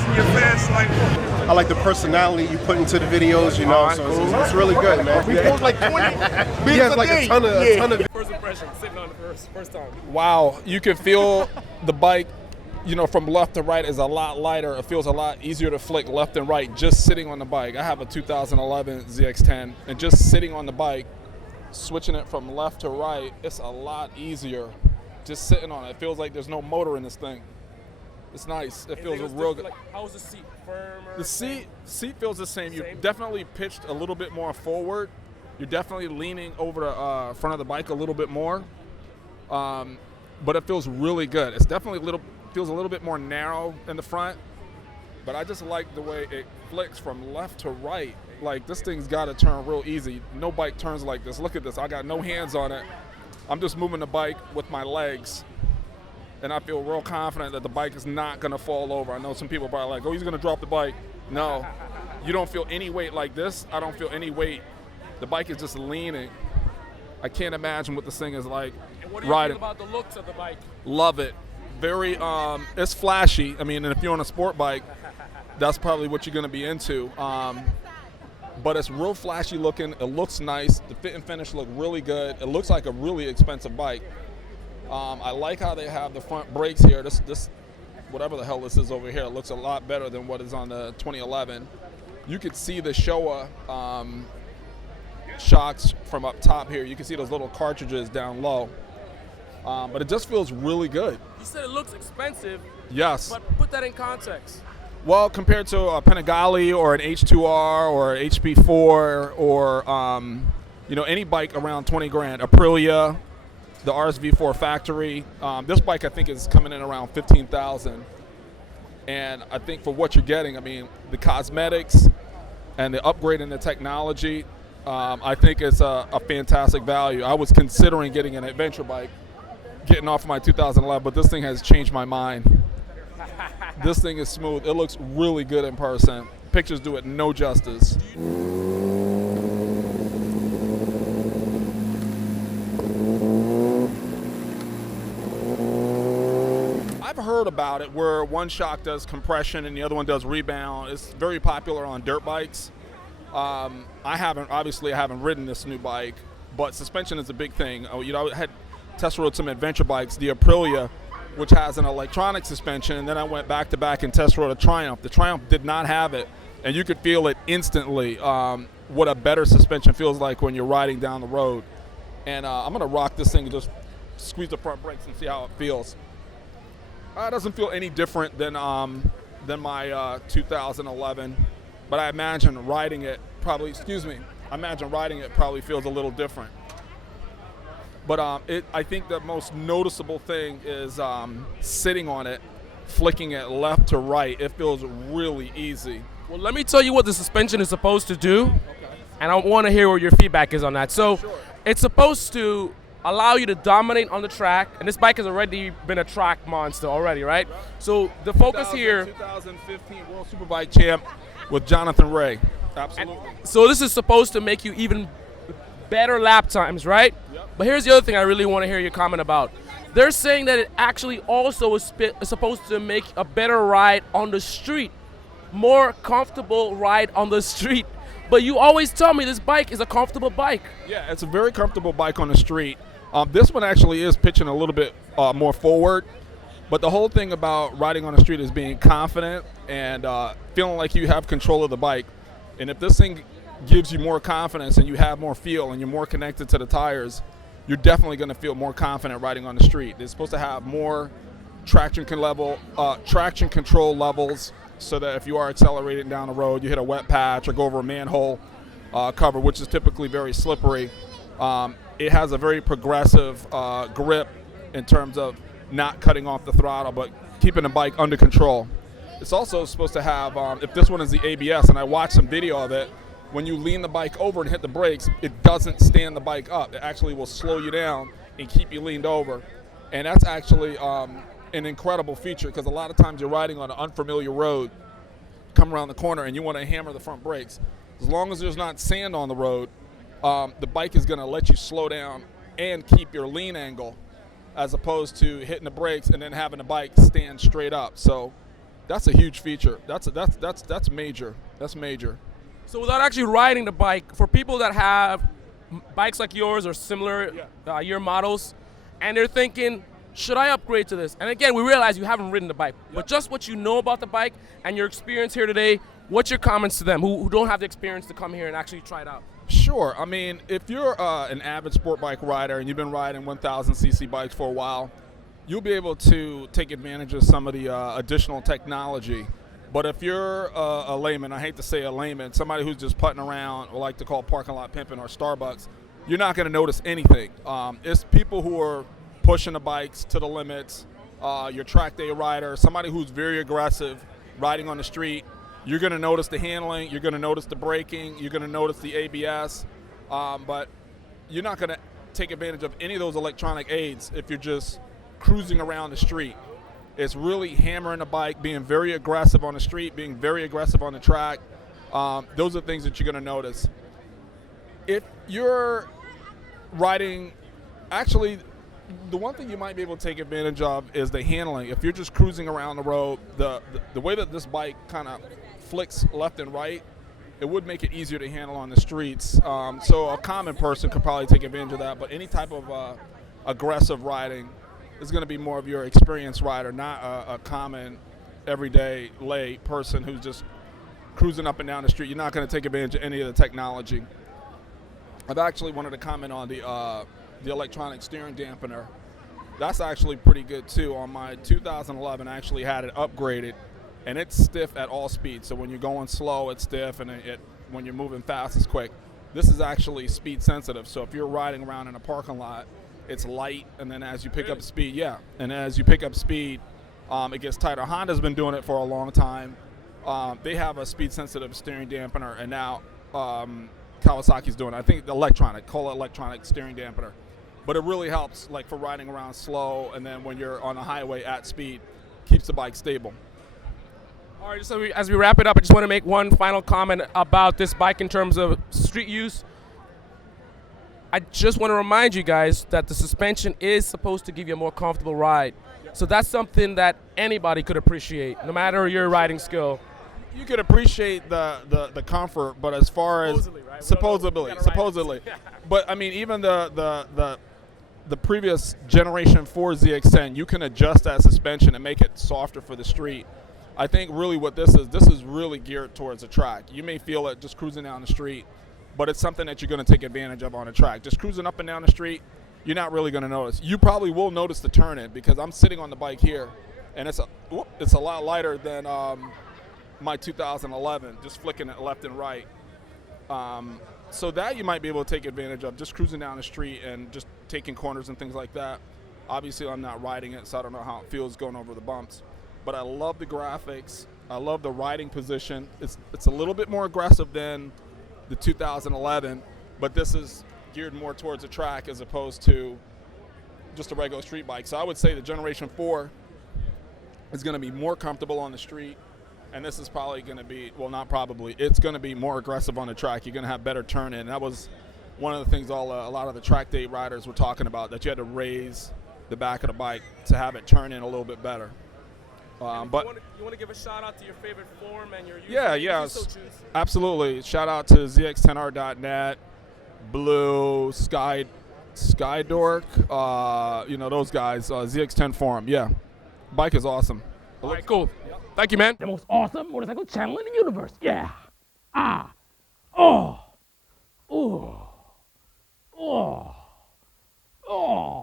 watching your fast life. I like the personality you put into the videos, you know, so it's really good, man. We post like 20 He has like a ton of First impression, sitting on the first time. Wow, you can feel the bike, you know, from left to right is a lot lighter. It feels a lot easier to flick left and right just sitting on the bike. I have a 2011 ZX10, and just sitting on the bike, switching it from left to right, it's a lot easier just sitting on it. It feels like there's no motor in this thing. It's nice. It feels real good. Like, how's the seat? Firmer? The seat feels the same. You definitely pitched a little bit more forward. You're definitely leaning over the front of the bike a little bit more, but it feels really good. It's definitely feels a little bit more narrow in the front, but I just like the way it flicks from left to right. Like, this thing's got to turn real easy. No bike turns like this. Look at this. I got no hands on it. I'm just moving the bike with my legs, and I feel real confident that the bike is not going to fall over. I know some people are probably like, oh, he's going to drop the bike. No, you don't feel any weight like this. I don't feel any weight. The bike is just leaning. I can't imagine what this thing is like and what do you riding. think about the looks of the bike? Love it. Very, it's flashy. I mean, and if you're on a sport bike, that's probably what you're going to be into. But it's real flashy looking. It looks nice. The fit and finish look really good. It looks like a really expensive bike. I like how they have the front brakes here. This, whatever the hell this is over here, it looks a lot better than what is on the 2011. You could see the Showa shocks from up top here. You can see those little cartridges down low. But it just feels really good. You said it looks expensive. Yes. But put that in context. Well, compared to a Panigale or an H2R or an HP4 or you know, any bike around 20 grand, Aprilia, the RSV4 factory, this bike I think is coming in around 15,000. And I think for what you're getting, I mean, the cosmetics and the upgrade in the technology, I think it's a fantastic value. I was considering getting an adventure bike, getting off my 2011, but this thing has changed my mind. This thing is smooth. It looks really good in person. Pictures do it no justice. I've heard about it where one shock does compression and the other one does rebound. It's very popular on dirt bikes. I haven't ridden this new bike, but suspension is a big thing. You know, I had test rode some adventure bikes, the Aprilia, which has an electronic suspension, and then I went back to back and test rode a Triumph. The Triumph did not have it, and you could feel it instantly, what a better suspension feels like when you're riding down the road. And I'm going to rock this thing and just squeeze the front brakes and see how it feels. It doesn't feel any different than my 2011, but I imagine riding it probably feels a little different. But I think the most noticeable thing is sitting on it, flicking it left to right. It feels really easy. Well, let me tell you what the suspension is supposed to do, and I want to hear what your feedback is on that. So it's supposed to allow you to dominate on the track, and this bike has already been a track monster already, right? So the focus here... 2015 World Superbike champ with Jonathan Ray. Absolutely. So this is supposed to make you even better lap times, right? Yep. But here's the other thing I really want to hear your comment about. They're saying that it actually also is supposed to make a better ride on the street, more comfortable ride on the street. But you always tell me this bike is a comfortable bike. Yeah, it's a very comfortable bike on the street. This one actually is pitching a little bit more forward, but the whole thing about riding on the street is being confident and feeling like you have control of the bike. And if this thing gives you more confidence and you have more feel and you're more connected to the tires, you're definitely going to feel more confident riding on the street. It's supposed to have more traction control levels, so that if you are accelerating down the road, you hit a wet patch or go over a manhole cover, which is typically very slippery. It has a very progressive grip in terms of not cutting off the throttle, but keeping the bike under control. It's also supposed to have, if this one is the ABS, and I watched some video of it, when you lean the bike over and hit the brakes, it doesn't stand the bike up. It actually will slow you down and keep you leaned over. And that's actually an incredible feature, because a lot of times you're riding on an unfamiliar road, come around the corner, and you want to hammer the front brakes. As long as there's not sand on the road, the bike is going to let you slow down and keep your lean angle, as opposed to hitting the brakes and then having the bike stand straight up. So That's a huge feature. That's major. That's major. So without actually riding the bike, for people that have bikes like yours or similar year models, and they're thinking, should I upgrade to this? And again, we realize you haven't ridden the bike, but just what you know about the bike and your experience here today, what's your comments to them who don't have the experience to come here and actually try it out? Sure. I mean, if you're an avid sport bike rider and you've been riding 1,000cc bikes for a while, you'll be able to take advantage of some of the additional technology. But if you're a layman, I hate to say a layman, somebody who's just putting around, or like to call parking lot pimping or Starbucks, you're not going to notice anything. It's people who are pushing the bikes to the limits, your track day rider, somebody who's very aggressive riding on the street. You're going to notice the handling, you're going to notice the braking, you're going to notice the ABS, but you're not going to take advantage of any of those electronic aids if you're just cruising around the street. It's really hammering the bike, being very aggressive on the street, being very aggressive on the track. Those are things that you're going to notice. If you're riding, actually, the one thing you might be able to take advantage of is the handling. If you're just cruising around the road, the way that this bike kind of flicks left and right, it would make it easier to handle on the streets. So a common person could probably take advantage of that, but any type of aggressive riding is going to be more of your experienced rider, not a common, everyday lay person who's just cruising up and down the street. You're not going to take advantage of any of the technology. I've actually wanted to comment on the electronic steering dampener. That's actually pretty good too. On my 2011, I actually had it upgraded, and it's stiff at all speeds. So when you're going slow, it's stiff, and when you're moving fast, it's quick. This is actually speed sensitive. So if you're riding around in a parking lot, it's light, and then as you pick up speed, it gets tighter. Honda's been doing it for a long time. They have a speed sensitive steering dampener, and now Kawasaki's doing it. I think call it electronic steering dampener. But it really helps, like for riding around slow, and then when you're on a highway at speed, keeps the bike stable. All right, so as we wrap it up, I just want to make one final comment about this bike in terms of street use. I just want to remind you guys that the suspension is supposed to give you a more comfortable ride. So that's something that anybody could appreciate, no matter your riding skill. You could appreciate the comfort, but as far as supposedly, but I mean, even the previous generation 4 ZX10, you can adjust that suspension and make it softer for the street. I think really what this is really geared towards a track. You may feel it just cruising down the street, but it's something that you're going to take advantage of on a track. Just cruising up and down the street, you're not really going to notice. You probably will notice the turn-in, because I'm sitting on the bike here, and it's a lot lighter than my 2011, just flicking it left and right. So that you might be able to take advantage of, just cruising down the street and just taking corners and things like that. Obviously, I'm not riding it, so I don't know how it feels going over the bumps. But I love the graphics. I love the riding position. It's a little bit more aggressive than the 2011, but this is geared more towards a track as opposed to just a regular street bike. So I would say the Generation 4 is going to be more comfortable on the street, and this is probably going to be, well, not probably, it's going to be more aggressive on the track. You're going to have better turn-in. That was one of the things a lot of the track day riders were talking about, that you had to raise the back of the bike to have it turn in a little bit better. But you want to give a shout out to your favorite form and your user? Yeah, absolutely. Shout out to ZX10R.net, Blue, Skydork, those guys, ZX10 forum. Yeah, bike is awesome. All right, cool. Yep. Thank you, man. The most awesome motorcycle channel in the universe. Yeah. Oh.